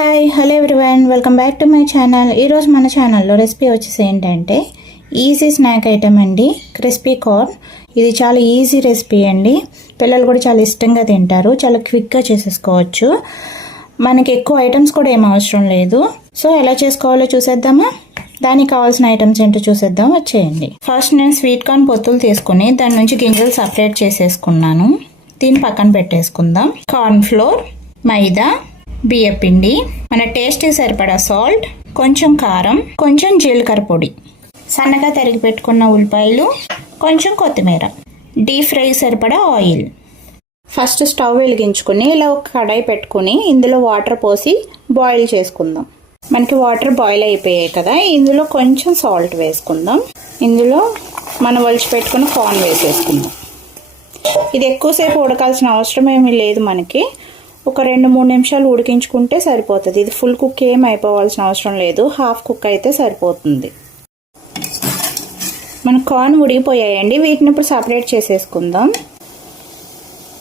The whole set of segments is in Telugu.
Hi hello everyone, welcome back to my channel. ఈరోజు మన ఛానల్లో రెసిపీ వచ్చేసి ఏంటంటే ఈజీ స్నాక్ ఐటమ్ అండి, క్రిస్పీ కార్న్. ఇది చాలా ఈజీ రెసిపీ అండి, పిల్లలు కూడా చాలా ఇష్టంగా తింటారు. చాలా క్విక్గా చేసేసుకోవచ్చు, మనకి ఎక్కువ ఐటమ్స్ కూడా ఏం అవసరం లేదు. సో ఎలా చేసుకోవాలో చూసేద్దామా? దానికి కావాల్సిన ఐటమ్స్ ఏంటో చూసేద్దాం, వచ్చేయండి. ఫస్ట్ నేను స్వీట్ కార్న్ పొత్తులు తీసుకుని దాని నుంచి గింజలు సపరేట్ చేసేసుకున్నాను. దీన్ని పక్కన పెట్టేసుకుందాం. కార్న్ ఫ్లోర్, మైదా, బియ్యపిండి, మన టేస్ట్కి సరిపడా సాల్ట్, కొంచెం కారం, కొంచెం జీలకర్ర పొడి, సన్నగా తరిగి పెట్టుకున్న ఉల్లిపాయలు, కొంచెం కొత్తిమీర, డీప్ ఫ్రై సరిపడా ఆయిల్. ఫస్ట్ స్టవ్ వెలిగించుకుని ఇలా ఒక కడాయి పెట్టుకుని ఇందులో వాటర్ పోసి బాయిల్ చేసుకుందాం. మనకి వాటర్ బాయిల్ అయిపోయాయి కదా, ఇందులో కొంచెం సాల్ట్ వేసుకుందాం. ఇందులో మనం ఒలిచి పెట్టుకున్న కార్న్ వేసేసుకుందాం. ఇది ఎక్కువసేపు ఉడకాల్సిన అవసరం ఏమీ లేదు, మనకి ఒక 2-3 నిమిషాలు ఉడికించుకుంటే సరిపోతుంది. ఇది ఫుల్ కుక్ ఏం అయిపోవాల్సిన అవసరం లేదు, హాఫ్ కుక్ అయితే సరిపోతుంది. మన కార్న్ ఉడికిపోయాయండి, వీటిని ఇప్పుడు సపరేట్ చేసేసుకుందాం.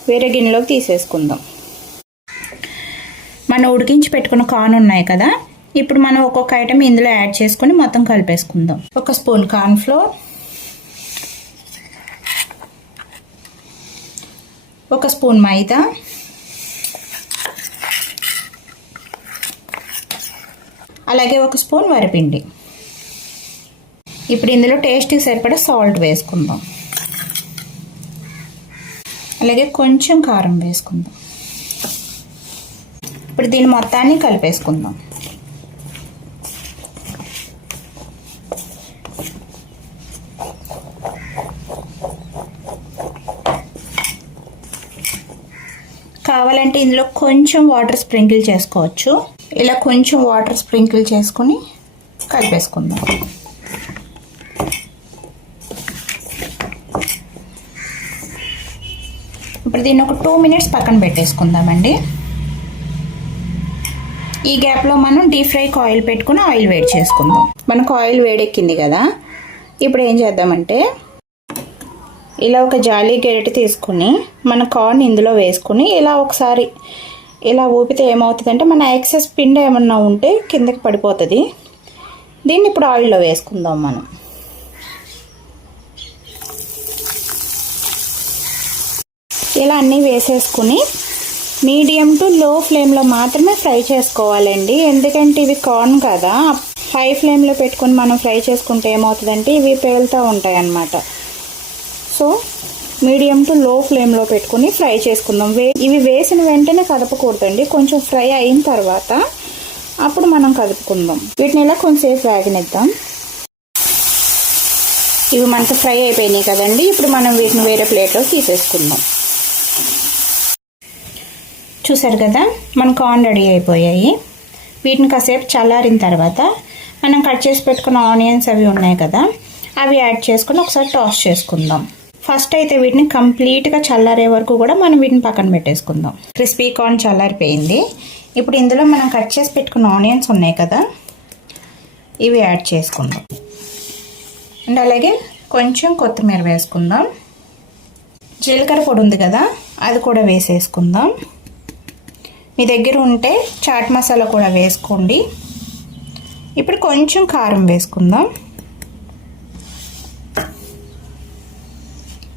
వేరే గిన్నెలోకి తీసేసుకుందాం. మనం ఉడికించి పెట్టుకున్న కార్న్ ఉన్నాయి కదా, ఇప్పుడు మనం ఒక్కొక్క ఐటమ్ ఇందులో యాడ్ చేసుకుని మొత్తం కలిపేసుకుందాం. 1 స్పూన్ కార్న్ ఫ్లోర్, 1 స్పూన్ మైదా, అలాగే 1 స్పూన్ వరిపిండి. ఇప్పుడు ఇందులో టేస్ట్కి సరిపడా సాల్ట్ వేసుకుందాం. అలాగే కొంచెం కారం వేసుకుందాం. ఇప్పుడు దీన్ని మొత్తాన్ని కలిపేసుకుందాం. కావాలంటే ఇందులో కొంచెం వాటర్ స్ప్రింకిల్ చేసుకోవచ్చు. ఇలా కొంచెం వాటర్ స్ప్రింకిల్ చేసుకుని కలిపేసుకుందాం. ఇప్పుడు దీన్ని ఒక 2 మినిట్స్ పక్కన పెట్టేసుకుందామండి. ఈ గ్యాప్లో మనం డీప్ ఫ్రైకి ఆయిల్ పెట్టుకుని ఆయిల్ వేడి చేసుకుందాం. మనకు ఆయిల్ వేడెక్కింది కదా, ఇప్పుడు ఏం చేద్దామంటే ఇలా ఒక జాలీ గరిటె తీసుకుని మన కార్న్ ఇందులో వేసుకుని ఇలా ఒకసారి ఇలా ఊపితే ఏమవుతుందంటే మన ఎక్సెస్ పిండి ఏమన్నా ఉంటే కిందకి పడిపోతుంది. దీన్ని ఇప్పుడు ఆయిల్లో వేసుకుందాం. మనం ఇలా అన్నీ వేసేసుకుని మీడియం టు లో ఫ్లేమ్లో మాత్రమే ఫ్రై చేసుకోవాలండి. ఎందుకంటే ఇవి కార్న్ కదా, హై ఫ్లేమ్లో పెట్టుకుని మనం ఫ్రై చేసుకుంటే ఏమవుతుందంటే ఇవి పేలుతూ ఉంటాయి అన్నమాట. సో మీడియం టు లో ఫ్లేమ్లో పెట్టుకుని ఫ్రై చేసుకుందాం. ఇవి వేసిన వెంటనే కదపకూడదండి, కొంచెం ఫ్రై అయిన తర్వాత అప్పుడు మనం కదుపుకుందాం. వీటిని ఇలా కొంచెంసేపు వేగనిద్దాం. ఇవి మనకు ఫ్రై అయిపోయినాయి కదండి, ఇప్పుడు మనం వీటిని వేరే ప్లేట్లో తీసేసుకుందాం. చూసారు కదా, మన కార్న్ రెడీ అయిపోయాయి. వీటిని కాసేపు చల్లారిన తర్వాత మనం కట్ చేసి పెట్టుకున్న ఆనియన్స్ అవి ఉన్నాయి కదా, అవి యాడ్ చేసుకుని ఒకసారి టాస్ చేసుకుందాం. ఫస్ట్ అయితే వీటిని కంప్లీట్గా చల్లారే వరకు కూడా మనం వీటిని పక్కన పెట్టేసుకుందాం. క్రిస్పీ కార్న్ చల్లారిపోయింది. ఇప్పుడు ఇందులో మనం కట్ చేసి పెట్టుకున్న ఆనియన్స్ ఉన్నాయి కదా, ఇవి యాడ్ చేసుకుందాం. అండ్ అలాగే కొంచెం కొత్తిమీర వేసుకుందాం. జీలకర్ర పొడి ఉంది కదా, అది కూడా వేసేసుకుందాం. మీ దగ్గర ఉంటే చాట్ మసాలా కూడా వేసుకోండి. ఇప్పుడు కొంచెం కారం వేసుకుందాం.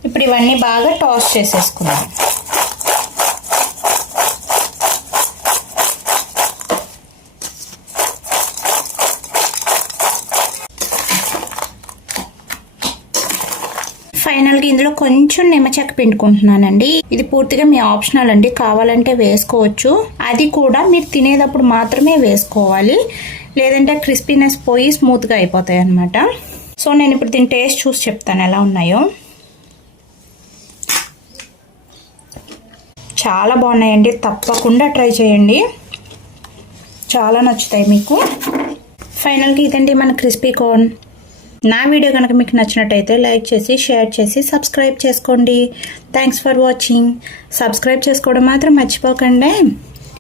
ఇప్పుడు ఇవన్నీ బాగా టాస్ చేసేసుకుందాం. ఫైనల్గా ఇందులో కొంచెం నిమ్మచెక్క పిండుకుంటున్నానండి. ఇది పూర్తిగా మీ ఆప్షనల్ అండి, కావాలంటే వేసుకోవచ్చు. అది కూడా మీరు తినేటప్పుడు మాత్రమే వేసుకోవాలి, లేదంటే క్రిస్పీనెస్ పోయి స్మూత్గా అయిపోతాయి అన్నమాట. సో నేను ఇప్పుడు దీని టేస్ట్ చూసి చెప్తాను ఎలా ఉన్నాయో. చాలా బాగున్నాయండి, తప్పకుండా ట్రై చేయండి, చాలా నచ్చుతాయి మీకు. ఫైనల్గా ఇదండి మన క్రిస్పీ కార్న్. నా వీడియో కనుక మీకు నచ్చినట్టయితే లైక్ చేసి, షేర్ చేసి, సబ్స్క్రైబ్ చేసుకోండి. Thanks for watching. సబ్స్క్రైబ్ చేసుకోవడం మాత్రం మర్చిపోకండి.